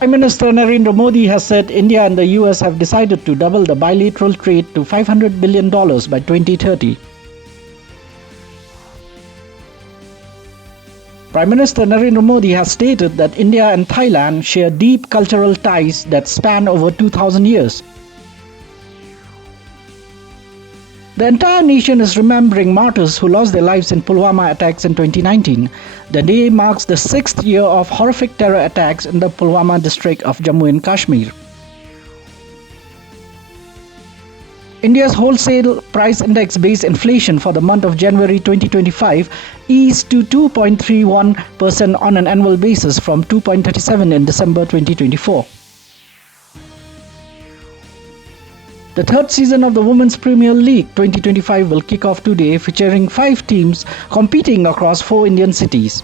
Prime Minister Narendra Modi has said India and the US have decided to double the bilateral trade to $500 billion by 2030. Prime Minister Narendra Modi has stated that India and Thailand share deep cultural ties that span over 2,000 years. The entire nation is remembering martyrs who lost their lives in Pulwama attacks in 2019. The day marks the 6th year of horrific terror attacks in the Pulwama district of Jammu and Kashmir. India's wholesale price index base inflation for the month of January 2025 eased to 2.31% on an annual basis from 2.37% in December 2024. The third season of the Women's Premier League 2025 will kick off today, featuring 5 teams competing across 4 Indian cities.